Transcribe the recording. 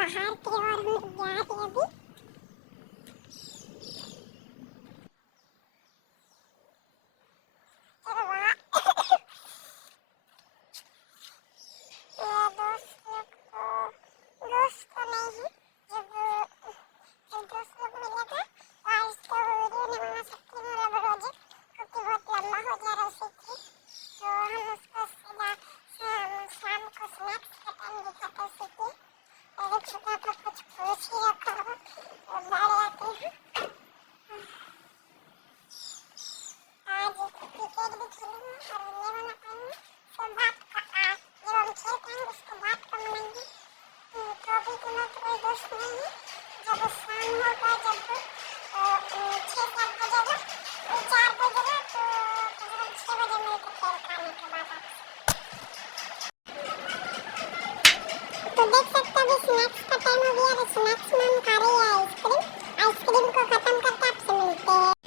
बाहर की ओर हम लोग जा रहे हैं अभी। चलो वहाँ दोस्त को नहीं जब दोस्त लोग मिलेगा आज तो वीडियो नहीं बना सकते मतलब रोज क्योंकि बहुत लंबा हो जा रहा है उसे तो हम उसको शाम को स्नैक्स का टाइम दिखाते हैं उसे अगर छोटा आप लोग कुछ पूछ ही रखा हो तो बाहर आते हैं। आज क्रिकेट भी खेलेंगे और वीडियो बना पाएंगे तो बात का जब हम खेल पाएंगे उसके बाद को मनाएंगे। तो अभी तो मैं कोई दोस्त नहीं है जब शाम होगा जब 6-7 बजेगा 4 बजेगा तो करीबन 6 बजे मिलते खेल खाने के बाद तो देख सकते हैं अभी स्नैक्स का टाइम हो गया है। स्नैक्स में हम खा रहे हैं आइसक्रीम। आइसक्रीम को खत्म करके आपसे मिलते हैं।